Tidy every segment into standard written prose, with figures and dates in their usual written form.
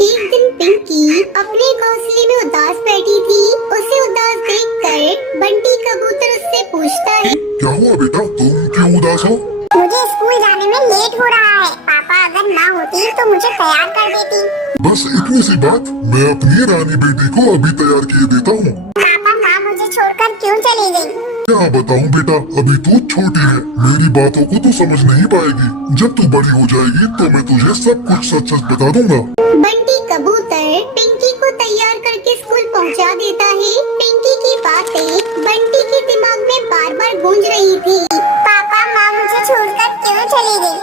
एक दिन पिंकी अपने घोंसले में उदास बैठी थी। उसे उदास देखकर बंटी कबूतर उससे पूछता है, क्या हुआ बेटा, तुम क्यों उदास हो? मुझे स्कूल जाने में लेट हो रहा है। पापा अगर ना होती तो मुझे तैयार कर देती। बस इतनी सी बात, मैं अपनी रानी बेटी को अभी तैयार किए देता हूँ। पापा माँ मुझे छोड़कर क्यों चली गई? क्या बताऊँ बेटा, अभी तू छोटी है, मेरी बातों को तू समझ नहीं पाएगी। जब तू बड़ी हो जाएगी तो मैं तुझे सब कुछ सच सच बता दूंगा। बंटी कबूतर पिंकी को तैयार करके स्कूल पहुंचा देता है। पिंकी की बातें बंटी के दिमाग में बार बार गूंज रही थी। पापा माँ मुझे छोड़कर क्यों चली गई?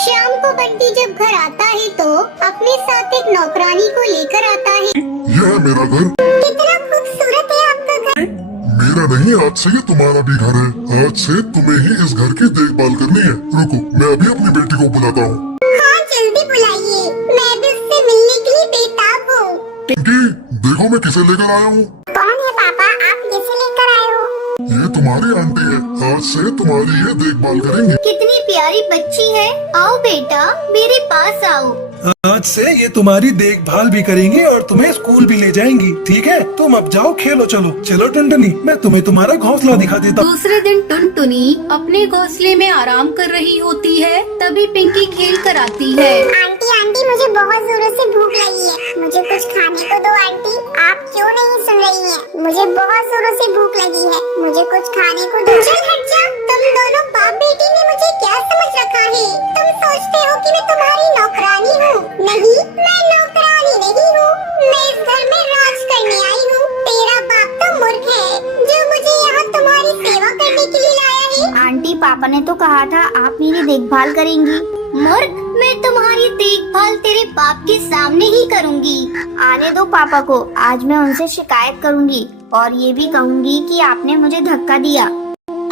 शाम को बंटी जब घर आता है तो अपने साथ एक नौकरानी को लेकर आता है। यह है मेरा घर। कितना खूबसूरत है आपका घर। मेरा नहीं, आज से ये तुम्हारा भी घर है। आज से तुम्हें ही इस घर की देखभाल करनी है। रुको, मैं अभी अपनी बेटी को बुलाता हूँ। हाँ जल्दी बुलाइए, मैं भी उससे मिलने के लिए बेताब हूँ। पिंकी, देखो मैं किसे लेकर आया हूँ। कौन है पापा, आप किसे लेकर आए हो? ये तुम्हारी आंटी है, आज से तुम्हारी ये देखभाल करेंगी। कितनी प्यारी बच्ची है। आओ बेटा, मेरे पास आओ। आज से ये तुम्हारी देखभाल भी करेंगी और तुम्हें स्कूल भी ले जाएंगी। ठीक है, तुम अब जाओ खेलो। चलो चलो टुनटुनी, मैं तुम्हें तुम्हारा घोंसला दिखा देता हूँ। दूसरे दिन टुनटुनी अपने घोंसले में आराम कर रही होती है। तभी पिंकी खेल कर आती है। आंटी आंटी मुझे बहुत जोरों से भूख लगी है, मुझे कुछ खाने को दो। आंटी आप क्यों नहीं सुन रही हैं? मुझे बहुत जोरों से भूख लगी है, मुझे कुछ खाने को दो। चल हट जा, तुम दोनों बाप बेटी ने मुझे क्या समझ रखा है? तुम सोचते हो कि मैं तुम्हारी नौकरानी हूँ? नहीं, मैं नौकरानी नहीं हूँ, मैं इस घर में राज करने आई हूँ। तेरा बाप तो मूर्ख है जो मुझे यहाँ तुम्हारी सेवा करने के लिए लाया है। आंटी पापा ने तो कहा था आप मेरी देखभाल करेंगी। मूर्ख, मैं तुम्हारी देखभाल तेरे बाप के सामने ही करूंगी। आने दो पापा को, आज मैं उनसे शिकायत करूंगी और ये भी कहूंगी कि आपने मुझे धक्का दिया।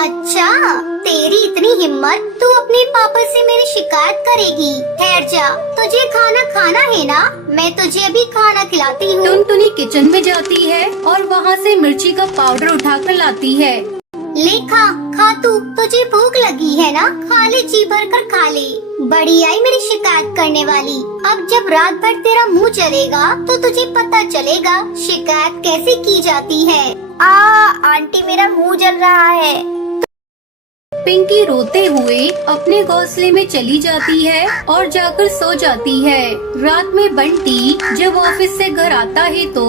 अच्छा, तेरी इतनी हिम्मत, तू अपने पापा से मेरी शिकायत करेगी? ठहर जा, तुझे खाना खाना है ना? मैं तुझे अभी खाना खिलाती हूँ। टुनटुनी किचन में जाती है और वहाँ से मिर्ची का पाउडर उठाकर लाती है। ले खा, खा तू, तुझे भूख लगी है ना? खा ले, जी भर कर खा ले। बड़ी आई मेरी शिकायत करने वाली। अब जब रात भर तेरा मुंह चलेगा तो तुझे पता चलेगा शिकायत कैसे की जाती है। आंटी मेरा मुंह जल रहा है। पिंकी रोते हुए अपने घोंसले में चली जाती है और जाकर सो जाती है। रात में बंटी जब ऑफिस से घर आता है तो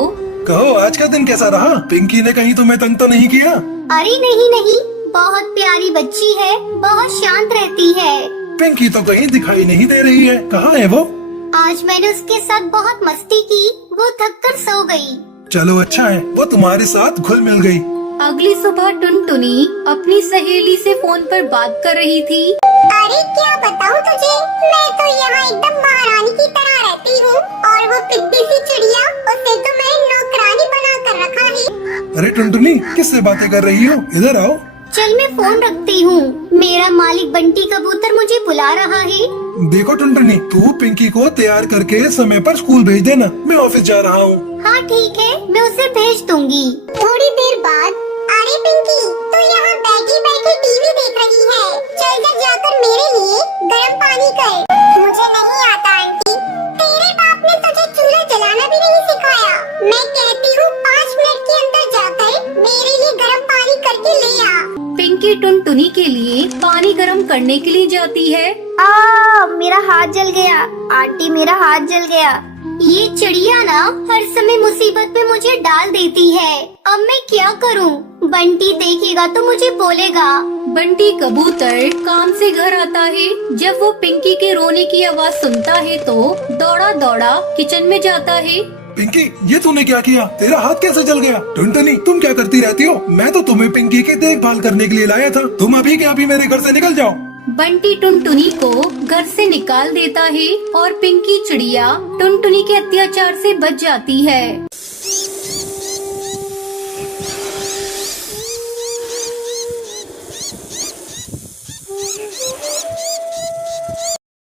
कहो आज का दिन कैसा रहा? पिंकी ने कहीं तुम्हें तंग तो नहीं किया? अरे नहीं नहीं, बहुत प्यारी बच्ची है, बहुत शांत रहती है। पिंकी तो कहीं दिखाई नहीं दे रही है, कहाँ है वो? आज मैंने उसके साथ बहुत मस्ती की, वो थक कर सो गई। चलो अच्छा है, वो तुम्हारे साथ घुल मिल गई। अगली सुबह टुनटुनी अपनी सहेली से फोन पर बात कर रही थी। अरे क्या बताऊँ तुझे, मैं तो यहाँ एकदम महारानी की तरह रहती हूँ और वो पिद्दी सी चिड़िया, उसे तो मैंने नौकरानी बना कर रखा है। अरे टुनटुनी, किससे बातें कर रही हो? इधर आओ। चल मैं फोन रखती हूँ, मेरा मालिक बंटी कबूतर मुझे बुला रहा है। देखो टुनटुनी, तू पिंकी को तैयार करके समय पर स्कूल भेज देना, मैं ऑफिस जा रहा हूँ। हाँ ठीक है, मैं उसे भेज दूंगी। थोड़ी देर बाद, अरे पिंकी, तू यहाँ बैठी बैठी टीवी देख रही है, चल जा जाकर मेरे लिए गर्म पानी कर। मुझे नहीं आता आंटी, तेरे बाप ने तुझे चूल्हा जलाना भी नहीं सिखाया। मैं कहती हूँ 5 मिनट के अंदर जाकर मेरे लिए गर्म पानी करके ले आ। पिंकी टुनटुनी के लिए पानी गर्म करने के लिए जाती है। मेरा हाथ जल गया। आंटी मेरा हाथ जल गया। ये चिड़िया ना हर समय मुसीबत में मुझे डाल देती है। अब मैं क्या करूं? बंटी देखेगा तो मुझे बोलेगा। बंटी कबूतर काम से घर आता है। जब वो पिंकी के रोने की आवाज सुनता है तो दौड़ा दौड़ा किचन में जाता है। पिंकी, ये तूने क्या किया? तेरा हाथ कैसे जल गया? टुनटुनी, तुम क्या करती रहती हो? मैं तो तुम्हें पिंकी की देखभाल करने के लिए लाया था। तुम अभी के अभी मेरे घर से निकल जाओ। बंटी टुनटुनी को घर से निकाल देता है और पिंकी चिड़िया टुनटुनी के अत्याचार से बच जाती है।